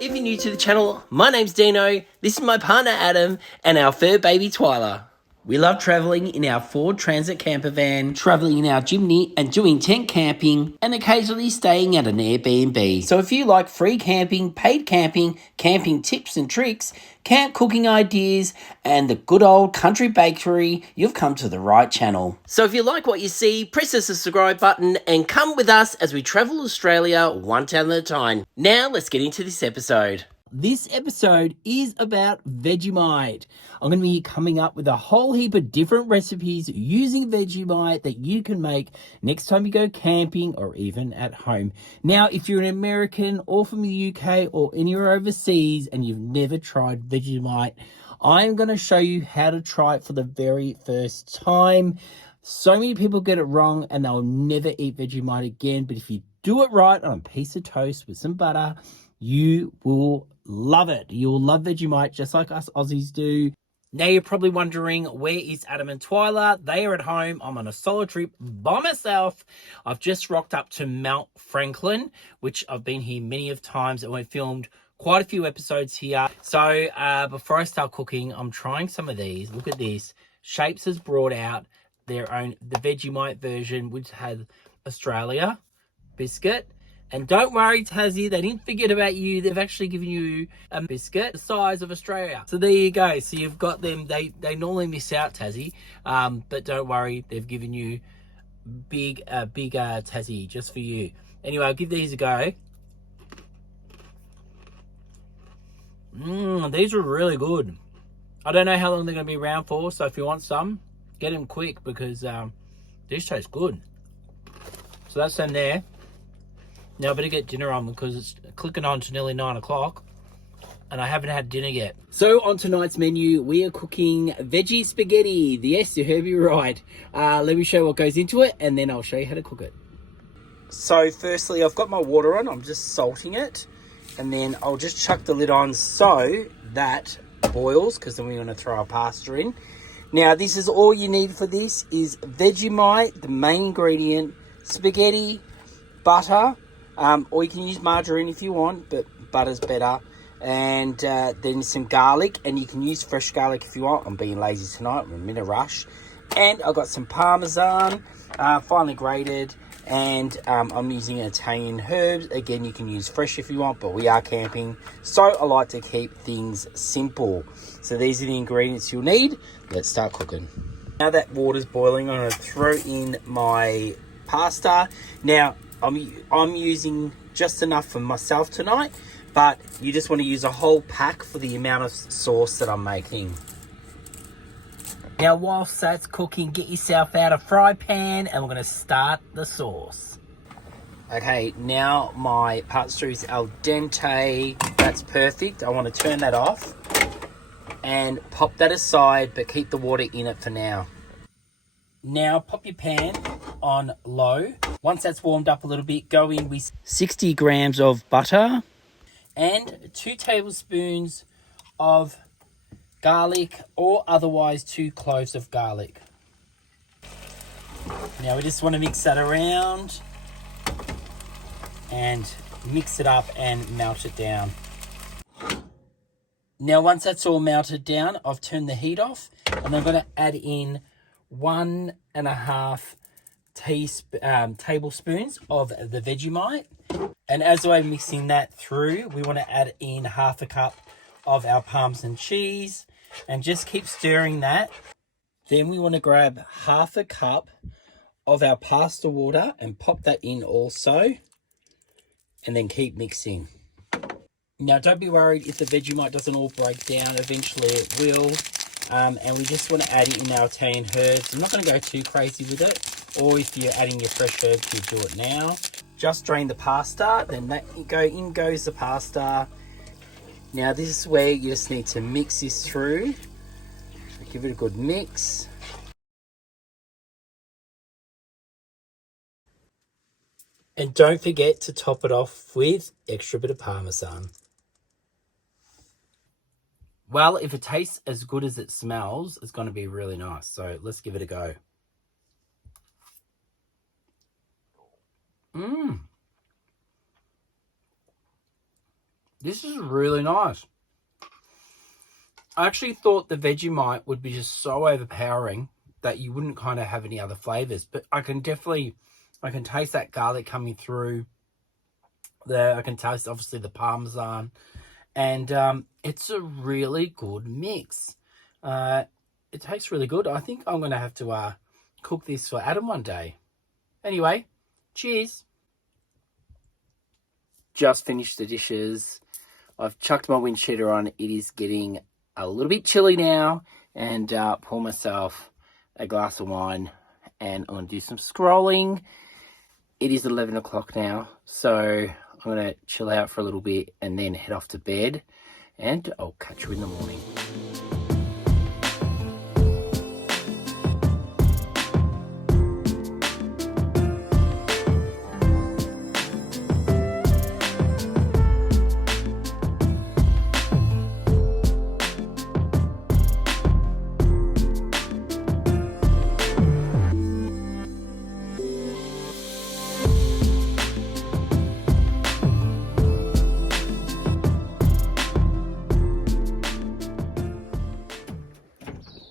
If you're new to the channel, my name's Dino, this is my partner Adam, and our fur baby Twyla. We love travelling in our Ford Transit camper van, travelling in our Jimny and doing tent camping, and occasionally staying at an Airbnb. So if you like free camping, paid camping, camping tips and tricks, camp cooking ideas, and the good old country bakery, you've come to the right channel. So if you like what you see, press the subscribe button and come with us as we travel Australia one town at a time. Now let's get into this episode. This episode is about Vegemite. I'm going to be coming up with a whole heap of different recipes using Vegemite that you can make next time you go camping or even at home. Now, if you're an American or from the UK or anywhere overseas and you've never tried Vegemite, I'm going to show you how to try it for the very first time. So many people get it wrong and they'll never eat Vegemite again. But if you do it right on a piece of toast with some butter, you will love it. You'll love Vegemite just like us Aussies do. Now you're probably wondering, where is Adam and Twyla? They are at home. I'm on a solo trip by myself. I've just rocked up to Mount Franklin, which I've been here many of times, and we've filmed quite a few episodes here. So before I start cooking, I'm trying some of these. Look at this. Shapes has brought out the Vegemite version, which has Australia biscuit. And don't worry, Tassie, they didn't forget about you. They've actually given you a biscuit the size of Australia. So there you go. So you've got them. They normally miss out, Tassie. But don't worry, they've given you big Tassie just for you. Anyway, I'll give these a go. These are really good. I don't know how long they're going to be around for. So if you want some, get them quick because these taste good. So that's them there. Now I better get dinner on because it's clicking on to nearly 9 o'clock and I haven't had dinner yet. So on tonight's menu, we are cooking veggie spaghetti. Yes, you heard me right. Let me show you what goes into it and then I'll show you how to cook it. So firstly, I've got my water on. I'm just salting it and then I'll just chuck the lid on so that boils because then we're going to throw our pasta in. Now this is all you need for this is Vegemite, the main ingredient, spaghetti, butter, or you can use margarine if you want, but butter's better. And then some garlic, and you can use fresh garlic if you want. I'm being lazy tonight, I'm in a rush. And I've got some Parmesan, finely grated, and I'm using Italian herbs. Again, you can use fresh if you want, but we are camping, so I like to keep things simple. So these are the ingredients you'll need. Let's start cooking. Now that water's boiling, I'm going to throw in my pasta. Now, I'm using just enough for myself tonight, but you just want to use a whole pack for the amount of sauce that I'm making. Now, whilst that's cooking, get yourself out a fry pan and we're going to start the sauce. Okay, now my pasta is al dente. That's perfect. I want to turn that off and pop that aside, but keep the water in it for now. Now pop your pan on low. Once that's warmed up a little bit, go in with 60 grams of butter and 2 tablespoons of garlic, or otherwise 2 cloves of garlic. Now we just want to mix that around and mix it up and melt it down. Now once that's all melted down, I've turned the heat off and I'm going to add in 1.5 tablespoons of the Vegemite. And as we're mixing that through, we want to add in 1/2 cup of our Parmesan cheese and just keep stirring that. Then we want to grab 1/2 cup of our pasta water and pop that in also, and then keep mixing. Now don't be worried if the Vegemite doesn't all break down, eventually it will. And we just want to add in our Italian herbs. I'm not going to go too crazy with it, or if you're adding your fresh herbs, you do it now. Just drain the pasta, then in goes the pasta. Now this is where you just need to mix this through. Give it a good mix. And don't forget to top it off with extra bit of Parmesan. Well, if it tastes as good as it smells, it's going to be really nice. So let's give it a go. This is really nice. I actually thought the Vegemite would be just so overpowering that you wouldn't kind of have any other flavors, but I can taste that garlic coming through there. I can taste obviously the Parmesan, and it's a really good mix. It tastes really good. I think I'm going to have to cook this for Adam one day. Anyway, cheers. Just finished the dishes. I've chucked my wind cheater on. It is getting a little bit chilly now, and pour myself a glass of wine, and I'm going to do some scrolling. It is 11 o'clock now, so I'm going to chill out for a little bit and then head off to bed, and I'll catch you in the morning.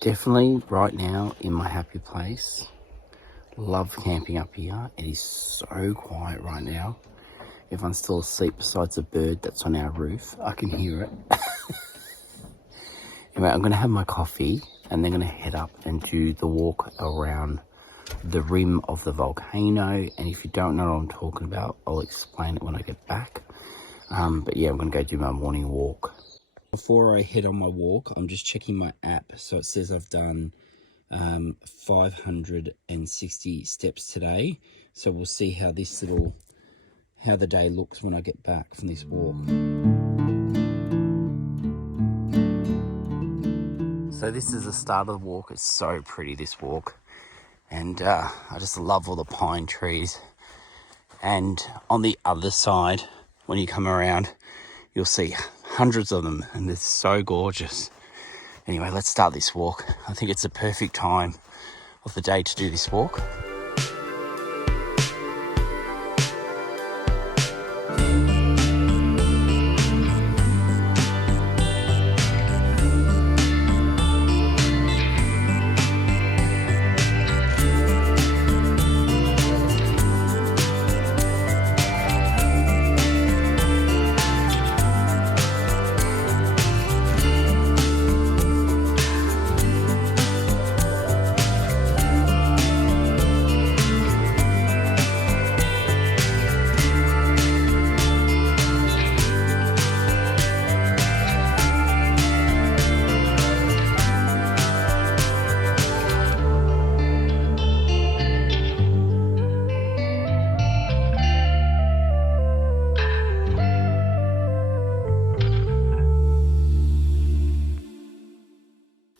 Definitely right now in my happy place. Love camping up here. It is so quiet right now. Everyone's still asleep besides a bird that's on our roof. I can hear it. Anyway, I'm going to have my coffee and then going to head up and do the walk around the rim of the volcano. And if you don't know what I'm talking about, I'll explain it when I get back. But yeah, I'm going to go do my morning walk. Before I head on my walk, I'm just checking my app. So it says I've done 560 steps today. So we'll see how how the day looks when I get back from this walk. So this is the start of the walk. It's so pretty, this walk. And I just love all the pine trees. And on the other side, when you come around, you'll see hundreds of them, and it's so gorgeous. Anyway, let's start this walk. I think it's a perfect time of the day to do this walk.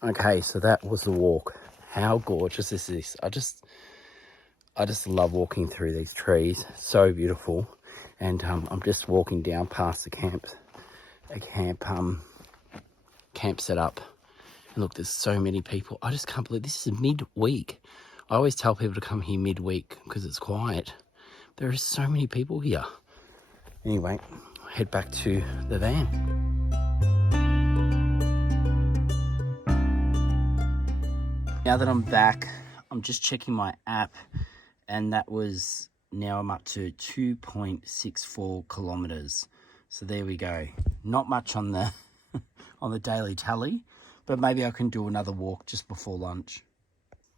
Okay, so that was the walk. How gorgeous is this? I just love walking through these trees. So beautiful. And I'm just walking down past the camp set up. And look, there's so many people. I just can't believe this is midweek. I always tell people to come here midweek because it's quiet. There are so many people here. Anyway, I'll head back to the van. Now that I'm back, I'm just checking my app, and now I'm up to 2.64 kilometers. So there we go. Not much on the on the daily tally, but maybe I can do another walk just before lunch.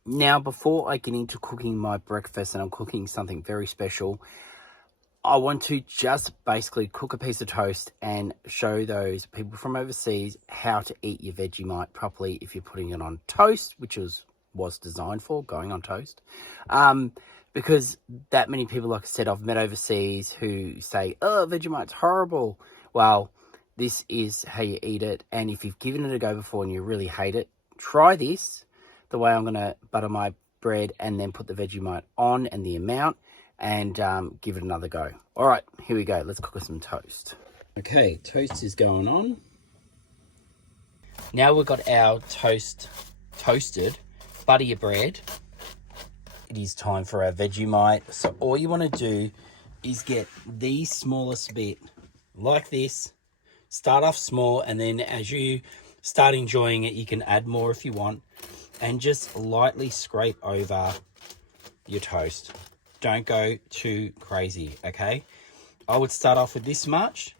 Now, before I get into cooking my breakfast, and I'm cooking something very special, I want to just basically cook a piece of toast and show those people from overseas how to eat your Vegemite properly if you're putting it on toast, which was designed for going on toast. Because that many people, like I said, I've met overseas who say, oh, Vegemite's horrible. Well, this is how you eat it. And if you've given it a go before and you really hate it, try this. The way I'm going to butter my bread and then put the Vegemite on and the amount, and give it another go. All right, here we go. Let's cook us some toast. Okay, toast is going on. Now we've got our toast toasted. Butter your bread. It is time for our Vegemite. So all you want to do is get the smallest bit, like this, Start off small, and then as you start enjoying it, you can add more if you want, and just lightly scrape over your toast. Don't go too crazy, okay? I would start off with this much,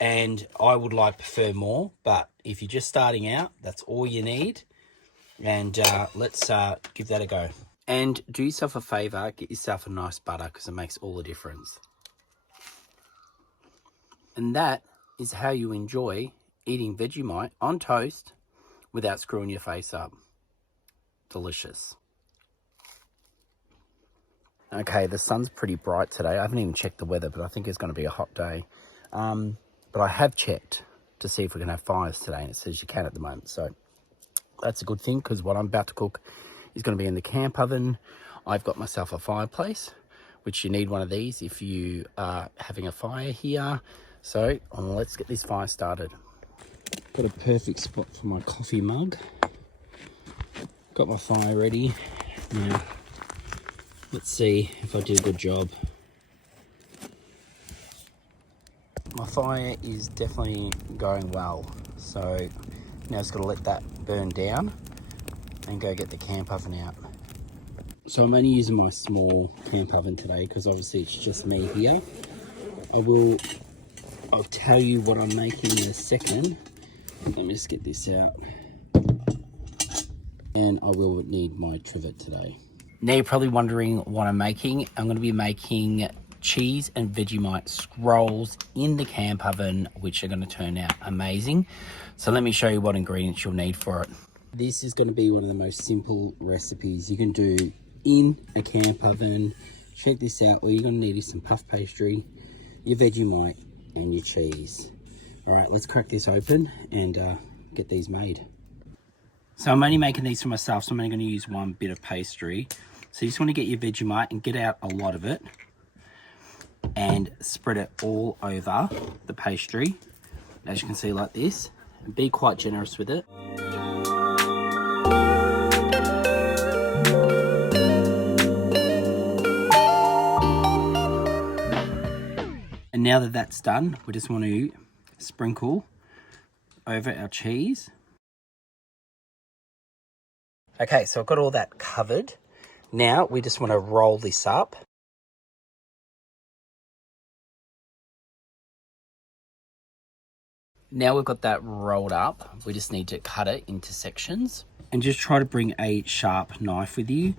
and I would prefer more, but if you're just starting out, that's all you need. And let's give that a go. And do yourself a favor, get yourself a nice butter, because it makes all the difference. And that is how you enjoy eating Vegemite on toast without screwing your face up. Delicious. Okay, the sun's pretty bright today. I haven't even checked the weather, but I think it's going to be a hot day. But I have checked to see if we can have fires today, and it says you can at the moment. So that's a good thing, because what I'm about to cook is going to be in the camp oven. I've got myself a fireplace, which you need one of these if you are having a fire here. So let's get this fire started. Got a perfect spot for my coffee mug. Got my fire ready. Now, let's see if I did a good job. My fire is definitely going well. So now it's got to let that burn down and go get the camp oven out. So I'm only using my small camp oven today because obviously it's just me here. I'll tell you what I'm making in a second. Let me just get this out. And I will need my trivet today. Now you're probably wondering what I'm making. I'm going to be making cheese and Vegemite scrolls in the camp oven, which are going to turn out amazing. So let me show you what ingredients you'll need for it. This is going to be one of the most simple recipes you can do in a camp oven. Check this out. All you're going to need is some puff pastry, your Vegemite, and your cheese. All right, let's crack this open and get these made. So I'm only making these for myself, so I'm only going to use one bit of pastry. So you just want to get your Vegemite and get out a lot of it and spread it all over the pastry, as you can see, like this. And be quite generous with it. And now that that's done, we just want to sprinkle over our cheese. Okay, so I've got all that covered. Now we just want to roll this up. Now we've got that rolled up, we just need to cut it into sections. And just try to bring a sharp knife with you,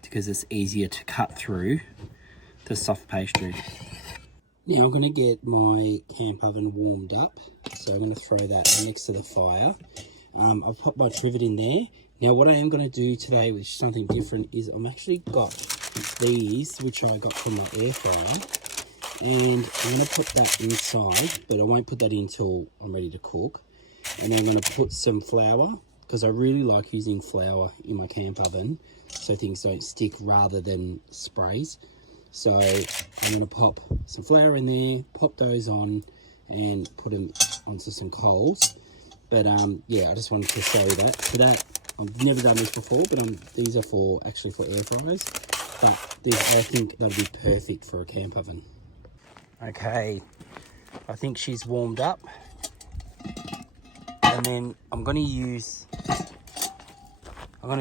because it's easier to cut through the soft pastry. Now I'm going to get my camp oven warmed up. So I'm going to throw that next to the fire. I've put my trivet in there. Now what I am going to do today, which is something different, is I'm actually got these, which I got from my air fryer. And I'm going to put that inside, but I won't put that in until I'm ready to cook. And I'm going to put some flour, because I really like using flour in my camp oven so things don't stick rather than sprays. So I'm going to pop some flour in there, pop those on and put them onto some coals. But yeah, I just wanted to show you that. For that, I've never done this before, but these are actually for air fryers. But I think that'll be perfect for a camp oven. Okay, I think she's warmed up. And then I'm going to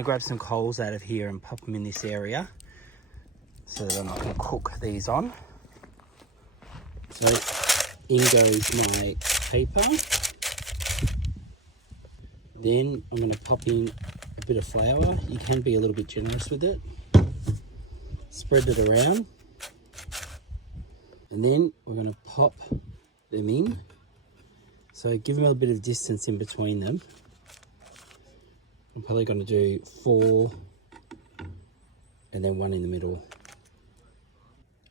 grab some coals out of here and pop them in this area so that I can cook these on. So in goes my paper. Then I'm going to pop in a bit of flour. You can be a little bit generous with it. Spread it around. And then we're going to pop them in. So give them a bit of distance in between them. I'm probably going to do 4 and then 1 in the middle.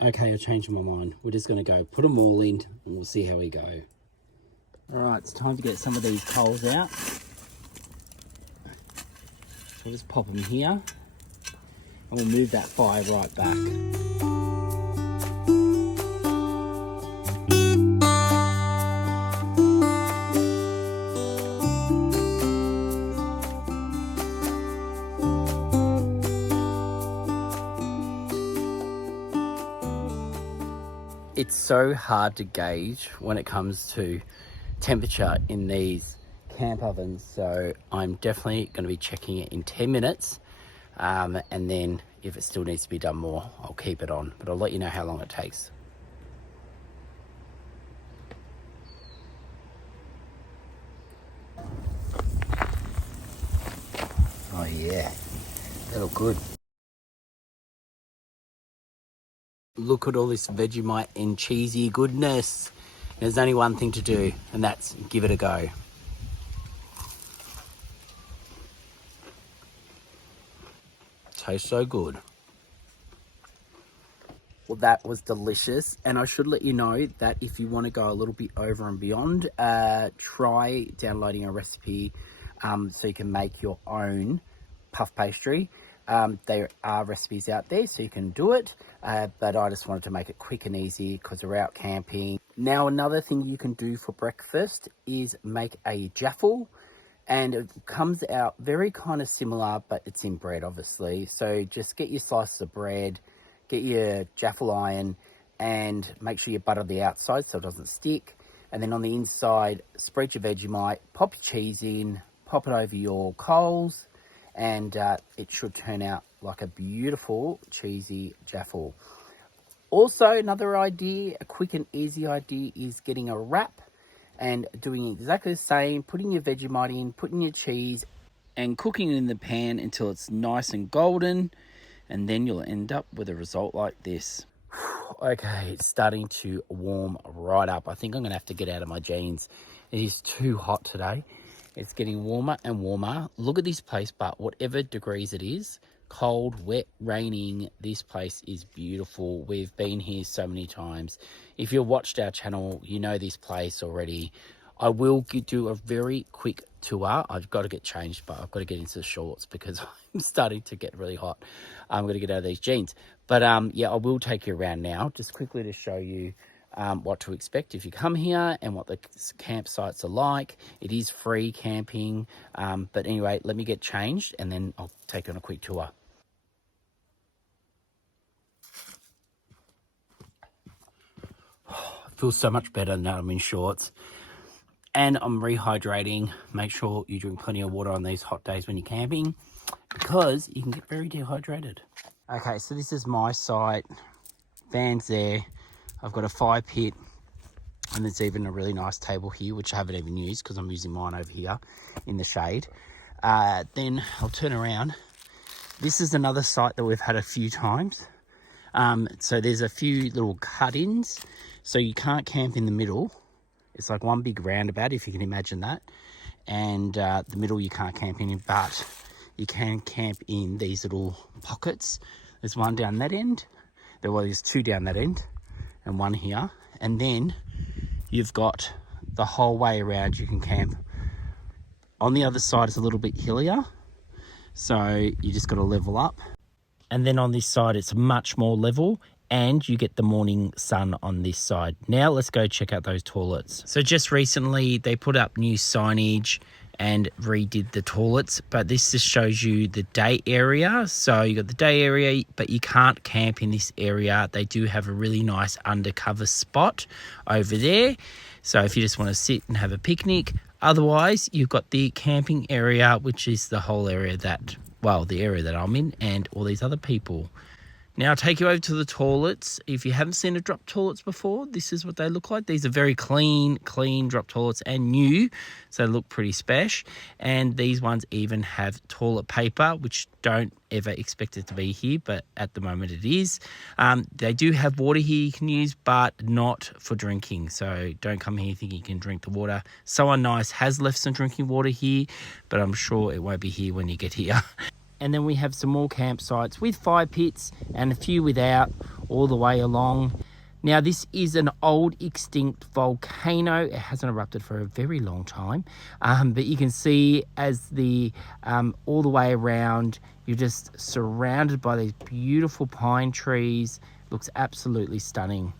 Okay, I changed my mind. We're just going to go put them all in and we'll see how we go. All right, it's time to get some of these coals out. So we'll just pop them here and we'll move that fire right back. It It's so hard to gauge when it comes to temperature in these camp ovens, so I'm definitely going to be checking it in 10 minutes, and then if it still needs to be done more, I'll keep it on, but I'll let you know how long it takes. Oh yeah, they look good. Look at all this Vegemite and cheesy goodness. There's only one thing to do, and that's give it a go. Tastes so good. Well, that was delicious, and I should let you know that if you want to go a little bit over and beyond, try downloading a recipe so you can make your own puff pastry. There are recipes out there so you can do it, but I just wanted to make it quick and easy because we're out camping. Now, another thing you can do for breakfast is make a jaffle, and it comes out very kind of similar, but it's in bread, obviously. So just get your slices of bread, get your jaffle iron, and make sure you butter the outside so it doesn't stick. And then on the inside, spread your Vegemite, pop your cheese in, pop it over your coals, and it should turn out like a beautiful cheesy jaffle. Also, another idea, a quick and easy idea, is getting a wrap and doing exactly the same, putting your Vegemite in, putting your cheese, and cooking it in the pan until it's nice and golden, and then you'll end up with a result like this. Okay, it's starting to warm right up. I think I'm going to have to get out of my jeans. It is too hot today. It's getting warmer and warmer. Look at this place, but whatever degrees it is, cold, wet, raining, this place is beautiful. We've been here so many times. If you've watched our channel, you know this place already. I will do a very quick tour. I've got to get changed, but I've got to get into the shorts because I'm starting to get really hot. I'm going to get out of these jeans. But yeah, I will take you around now, just quickly to show you what to expect if you come here and what the campsites are like. It is free camping. But anyway, let me get changed and then I'll take you on a quick tour. It feels so much better now I'm in shorts. And I'm rehydrating. Make sure you drink plenty of water on these hot days when you're camping, because you can get very dehydrated. Okay, so this is my site. Van's there. I've got a fire pit, and there's even a really nice table here, which I haven't even used because I'm using mine over here in the shade. Then I'll turn around. This is another site that we've had a few times. So there's a few little cut-ins, so you can't camp in the middle. It's like one big roundabout, if you can imagine that. And the middle you can't camp in, but you can camp in these little pockets. There's one down that end. There's two down that end and one here. And then you've got the whole way around you can camp. On the other side is a little bit hillier, so you just got to level up. And then on this side, it's much more level, and you get the morning sun on this side. Now let's go check out those toilets. So just recently they put up new signage and redid the toilets, but this just shows you the day area. So you got the day area, but you can't camp in this area. They do have a really nice undercover spot over there, so if you just want to sit and have a picnic. Otherwise, you've got the camping area, which is the whole area that, well, the area that I'm in and all these other people. Now I'll take you over to the toilets. If you haven't seen the drop toilets before, this is what they look like. These are very clean drop toilets and new, so they look pretty special. And these ones even have toilet paper, which don't ever expect it to be here, but at the moment it is. They do have water here you can use, but not for drinking. So don't come here thinking you can drink the water. Someone nice has left some drinking water here, but I'm sure it won't be here when you get here. And then we have some more campsites with fire pits and a few without all the way along. Now this is an old extinct volcano. It hasn't erupted for a very long time, but you can see as the all the way around, you're just surrounded by these beautiful pine trees. Looks absolutely stunning.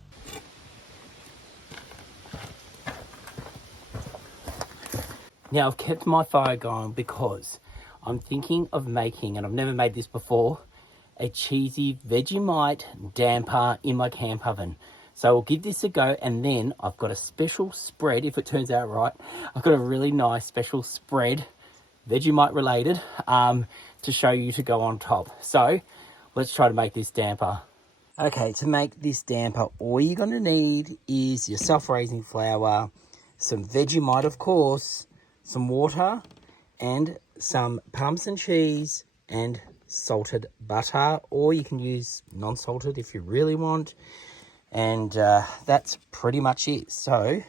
Now I've kept my fire going because I'm thinking of making, and I've never made this before, a cheesy Vegemite damper in my camp oven. So we'll give this a go, and then I've got a special spread, if it turns out right. I've got a really nice special spread, Vegemite related, to show you to go on top. So let's try to make this damper. Okay, to make this damper, all you're going to need is your self-raising flour, some Vegemite, of course, some water, and some Parmesan cheese and salted butter, or you can use non-salted if you really want. And that's pretty much it. So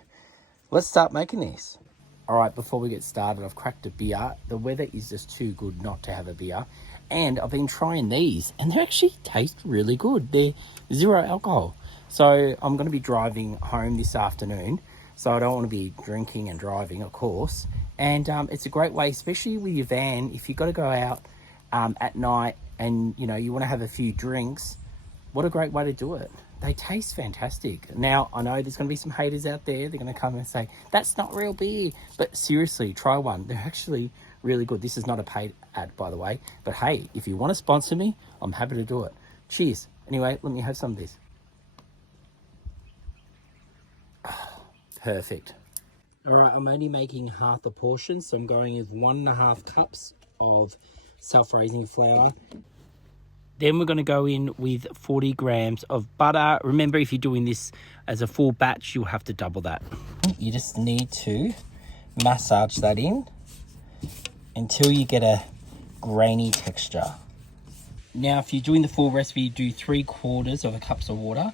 let's start making this. All right, before we get started, I've cracked a beer. The weather is just too good not to have a beer. And I've been trying these, and they actually taste really good. They're 0 alcohol. So I'm going to be driving home this afternoon. So I don't want to be drinking and driving, of course. And it's a great way, especially with your van, if you've got to go out at night and, you know, you want to have a few drinks. What a great way to do it. They taste fantastic. Now, I know there's going to be some haters out there. They're going to come and say, that's not real beer. But seriously, try one. They're actually really good. This is not a paid ad, by the way. But hey, if you want to sponsor me, I'm happy to do it. Cheers. Anyway, let me have some of this. Oh, perfect. All right, I'm only making half a portion. So I'm going with 1.5 cups of self-raising flour. Then we're going to go in with 40 grams of butter. Remember, if you're doing this as a full batch, you'll have to double that. You just need to massage that in until you get a grainy texture. Now, if you're doing the full recipe, do 3/4 cups of water,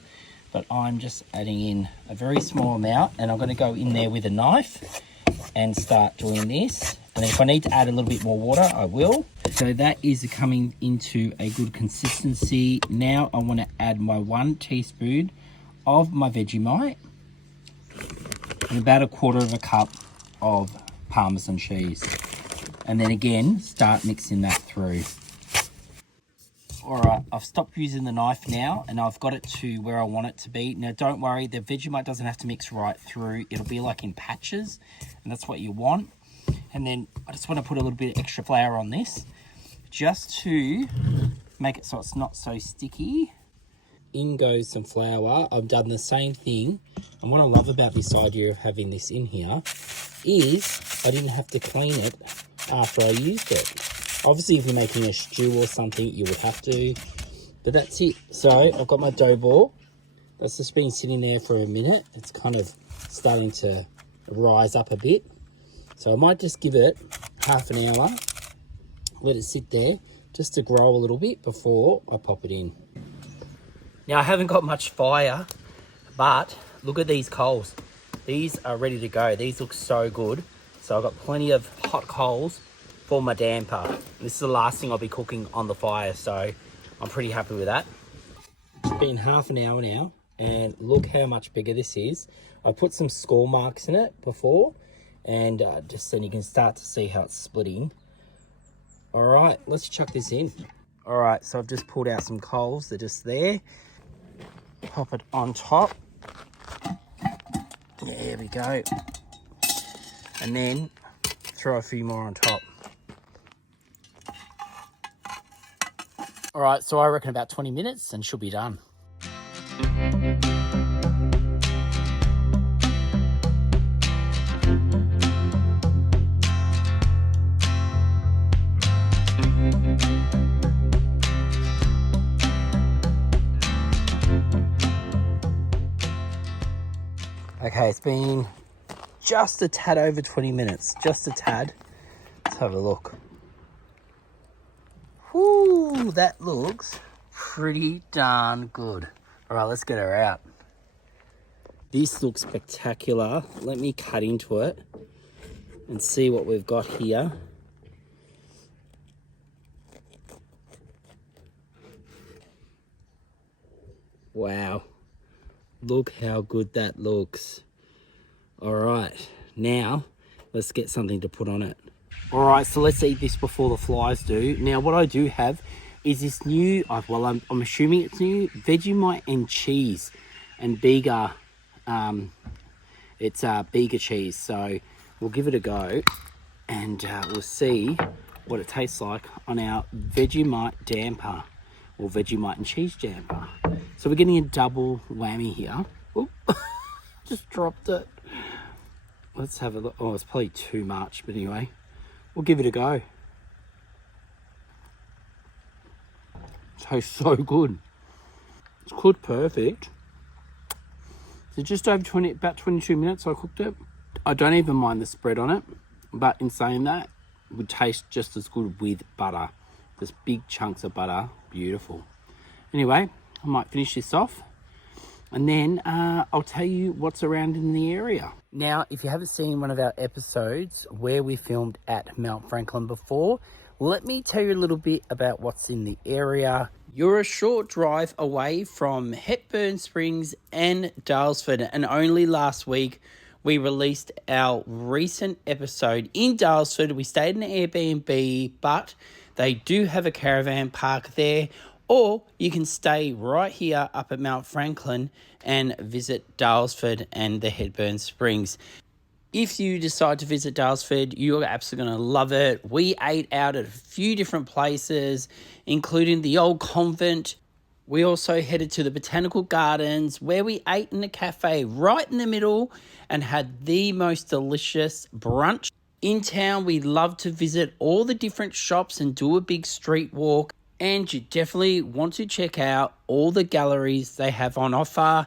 but I'm just adding in a very small amount, and I'm going to go in there with a knife and start doing this. And if I need to add a little bit more water, I will. So that is coming into a good consistency. Now I want to add my 1 teaspoon of my Vegemite and about 1/4 cup of Parmesan cheese. And then again, start mixing that through. All right, I've stopped using the knife now, and I've got it to where I want it to be. Now, don't worry, the Vegemite doesn't have to mix right through. It'll be like in patches, and that's what you want. And then I just want to put a little bit of extra flour on this, just to make it so it's not so sticky. In goes some flour. I've done the same thing. And what I love about this idea of having this in here is I didn't have to clean it after I used it. Obviously, if you're making a stew or something, you would have to. But that's it. So I've got my dough ball. That's just been sitting there for a minute. It's kind of starting to rise up a bit. So I might just give it half an hour, let it sit there just to grow a little bit before I pop it in. Now, I haven't got much fire, but look at these coals. These are ready to go. These look so good. So I've got plenty of hot coals for my damper. This is the last thing I'll be cooking on the fire, so I'm pretty happy with that. It's been half an hour now, and look how much bigger this is. I put some score marks in it before, and just so you can start to see how it's splitting. All right, let's chuck this in. All right, so I've just pulled out some coals. They're just there. Pop it on top. There we go. And then throw a few more on top. All right, so I reckon about 20 minutes and she'll be done. Okay, it's been just a tad over 20 minutes, just a tad. Let's have a look. Whoo, that looks pretty darn good. All right, let's get her out. This looks spectacular. Let me cut into it and see what we've got here. Wow. Look how good that looks. All right, now let's get something to put on it. All right, so let's eat this before the flies do. Now, what I do have is this new, well, I'm assuming it's new, Vegemite and cheese and Bega. It's Bega cheese, so we'll give it a go and we'll see what it tastes like on our Vegemite damper or Vegemite and cheese damper. So we're getting a double whammy here. Just dropped it. Let's have a look. Oh, it's probably too much, but anyway, we'll give it a go. Tastes so good. It's cooked perfect. So just over about 22 minutes I cooked it. I don't even mind the spread on it, but in saying that, it would taste just as good with butter. Just big chunks of butter, beautiful. Anyway, I might finish this off and then I'll tell you what's around in the area. Now, if you haven't seen one of our episodes where we filmed at Mount Franklin before, let me tell you a little bit about what's in the area. You're a short drive away from Hepburn Springs and Daylesford, and only last week we released our recent episode in Daylesford. We stayed in an Airbnb, but they do have a caravan park there, or you can stay right here up at Mount Franklin and visit Daylesford and the Hepburn Springs. If you decide to visit Daylesford, you're absolutely going to love it. We ate out at a few different places, including the old convent. We also headed to the botanical gardens, where we ate in a cafe right in the middle and had the most delicious brunch. In town, we love to visit all the different shops and do a big street walk. And you definitely want to check out all the galleries they have on offer.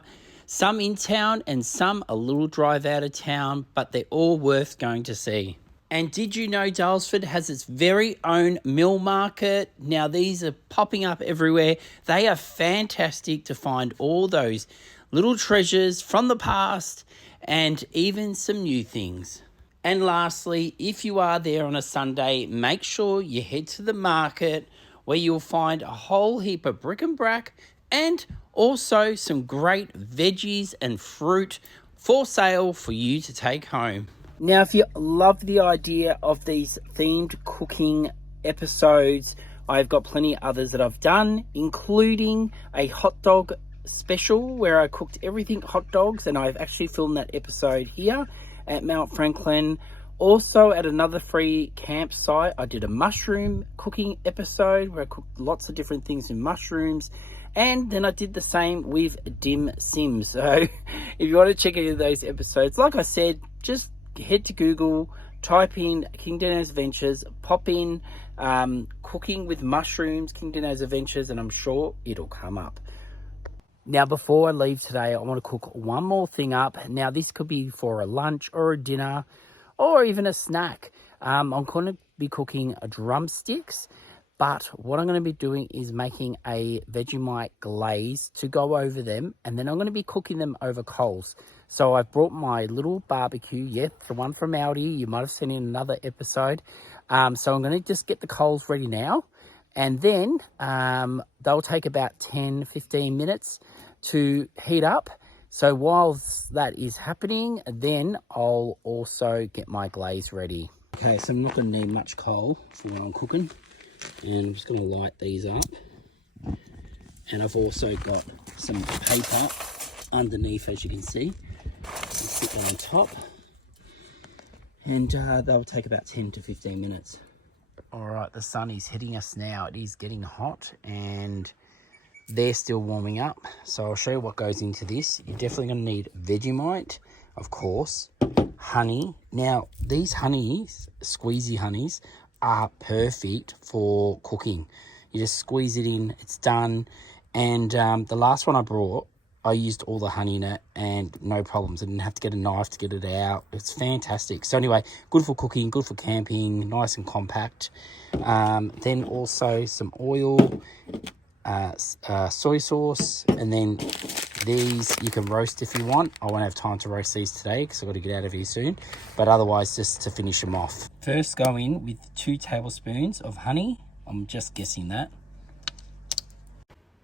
Some in town and some a little drive out of town, but they're all worth going to see. And did you know Daylesford has its very own mill market? Now, these are popping up everywhere. They are fantastic to find all those little treasures from the past and even some new things. And lastly, if you are there on a Sunday, make sure you head to the market, where you'll find a whole heap of bric-a-brac and also some great veggies and fruit for sale for you to take home. Now, if you love the idea of these themed cooking episodes, I've got plenty of others that I've done, including a hot dog special where I cooked everything hot dogs, and I've actually filmed that episode here at Mount Franklin. Also, at another free campsite, I did a mushroom cooking episode where I cooked lots of different things in mushrooms. And then I did the same with dim sims. So if you want to check any of those episodes, like I said, just head to Google, type in King Dano's Adventures, pop in cooking with mushrooms, King Dano's Adventures, and I'm sure it'll come up. Now, before I leave today, I want to cook one more thing up. Now, this could be for a lunch or a dinner or even a snack. I'm going to be cooking drumsticks. But what I'm going to be doing is making a Vegemite glaze to go over them. And then I'm going to be cooking them over coals. So I've brought my little barbecue. Yeah, the one from Aldi. You might have seen in another episode. So I'm going to just get the coals ready now. And then they'll take about 10-15 minutes to heat up. So whilst that is happening, then I'll also get my glaze ready. Okay, so I'm not going to need much coal for when I'm cooking. And I'm just going to light these up, and I've also got some paper underneath, as you can see. Stick that on top, and they'll take about 10 to 15 minutes. All right, the sun is hitting us now. It is getting hot and they're still warming up, so I'll show you what goes into this. You're definitely going to need Vegemite, of course, honey. Now, these honeys, squeezy honeys, are perfect for cooking. You just squeeze it in, it's done. And the last one I brought, I used all the honey in it and no problems. I didn't have to get a knife to get it out. It's fantastic. So anyway, good for cooking, good for camping, nice and compact. Then also some oil, soy sauce, and then these you can roast if you want. I won't have time to roast these today because I've got to get out of here soon, but otherwise just to finish them off. First, go in with 2 tablespoons of honey. I'm just guessing that.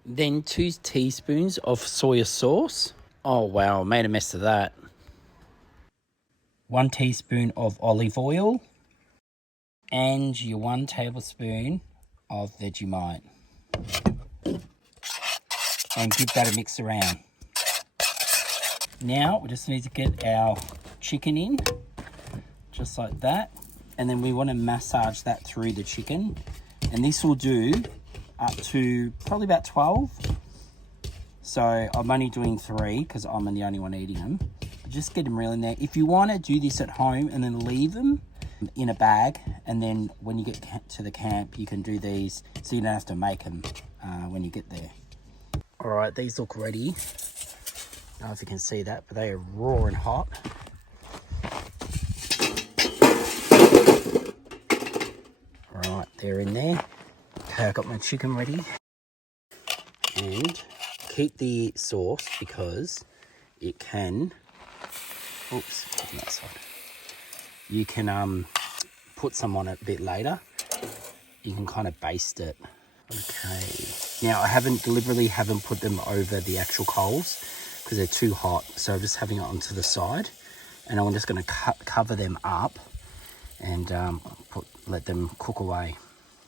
Then 2 teaspoons of soy sauce. Oh wow, I made a mess of that. 1 teaspoon of olive oil and your 1 tablespoon of Vegemite. And give that a mix around. Now we just need to get our chicken in, just like that. And then we want to massage that through the chicken. And this will do up to probably about 12. So I'm only doing 3 because I'm the only one eating them. just get them real in there. If you want to do this at home and then leave them in a bag, and then when you get to the camp, you can do these so you don't have to make them when you get there. All right, these look ready. I don't know if you can see that, but they are raw and hot. All right, they're in there. Okay, I've got my chicken ready. And keep the sauce because it can, oops, on that side. You can put some on it a bit later. You can kind of baste it. Okay. Now I deliberately haven't put them over the actual coals because they're too hot. So I'm just having it onto the side, and I'm just going to cover them up and let them cook away.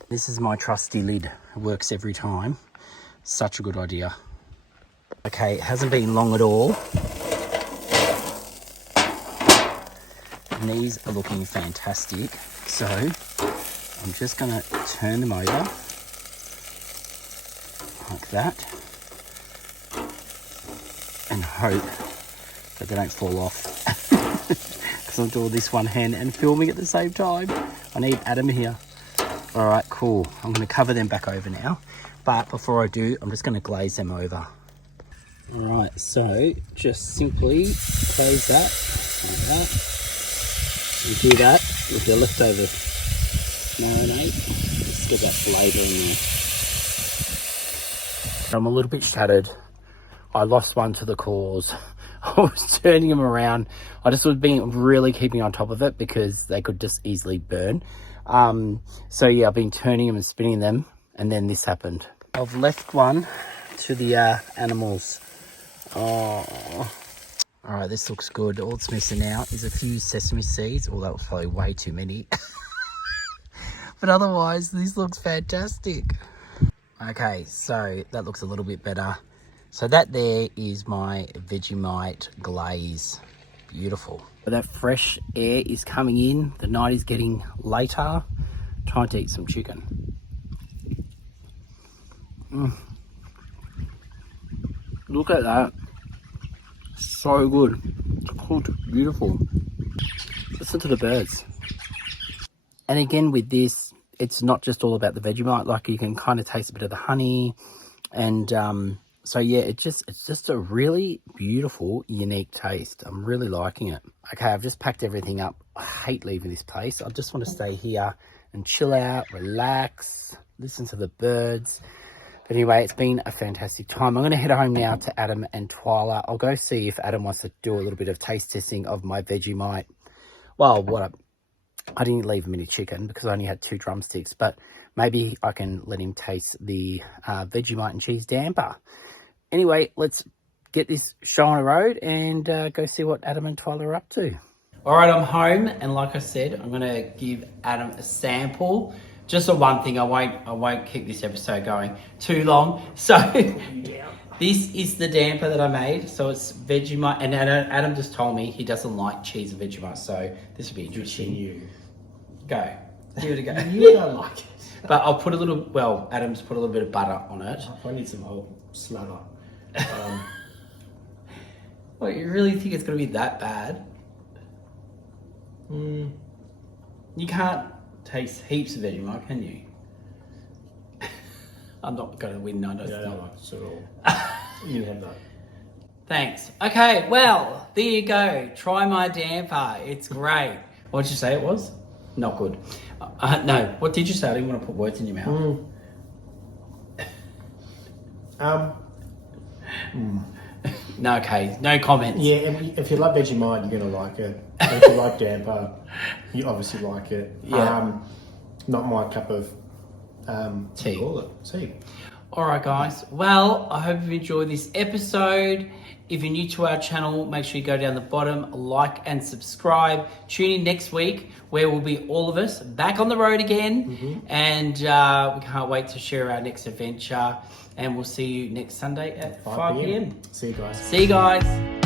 This is my trusty lid. It works every time. Such a good idea. Okay, it hasn't been long at all. And these are looking fantastic. So I'm just going to turn them over like that and hope that they don't fall off. Because I'm doing this one hand and filming at the same time. I need Adam here. All right, cool. I'm going to cover them back over now. But before I do, I'm just going to glaze them over. All right, so just simply glaze that like that. You do that with your leftover marinade. Just get that flavour in there. I'm a little bit shattered. I lost one to the cause. I was turning them around. I just was being really keeping on top of it because they could just easily burn. So yeah, I've been turning them and spinning them, and then this happened. I've left one to the animals. Oh. All right, this looks good. All it's missing out is a few sesame seeds. Oh, that was probably way too many. But otherwise, this looks fantastic. Okay, so that looks a little bit better. So that there is my Vegemite glaze. Beautiful. That fresh air is coming in. The night is getting later. Trying to eat some chicken. Look at that. So good. It's cooked beautiful. Listen to the birds. And again with this, it's not just all about the Vegemite. Like you can kind of taste a bit of the honey. And so yeah, it's just a really beautiful, unique taste. I'm really liking it. Okay, I've just packed everything up. I hate leaving this place. I just want to stay here and chill out, relax, listen to the birds. But anyway, it's been a fantastic time. I'm going to head home now to Adam and Twyla. I'll go see if Adam wants to do a little bit of taste testing of my Vegemite. Well, I didn't leave him any chicken because I only had 2 drumsticks, but maybe I can let him taste the Vegemite and cheese damper. Anyway, let's get this show on the road and go see what Adam and Twyla are up to. All right, I'm home, and like I said, I'm going to give Adam a sample. Just the one thing, I won't keep this episode going too long. So this is the damper that I made. So it's Vegemite, and Adam just told me he doesn't like cheese and Vegemite, so this will be interesting. You go, give it a go. You don't like it, but I'll put a little. Well, Adam's put a little bit of butter on it. I need some whole smother. What, you really think it's going to be that bad? You can't taste heaps of Vegemite, can you? I'm not going to win, I don't like it at all. You have that. Thanks. Okay, well, there you go. Try my damper. It's great. What did you say it was? Not good. No, what did you say? I didn't want to put words in your mouth. No, okay, no comments. Yeah, if you like Vegemite, you're going to like it. If you like damper, you obviously like it. Yeah. Not my cup of tea. Tea. All right, guys. Well, I hope you've enjoyed this episode. If you're new to our channel, make sure you go down the bottom, like and subscribe. Tune in next week where we'll be all of us back on the road again. And we can't wait to share our next adventure. And we'll see you next Sunday at 5 p.m. See you guys. See you guys.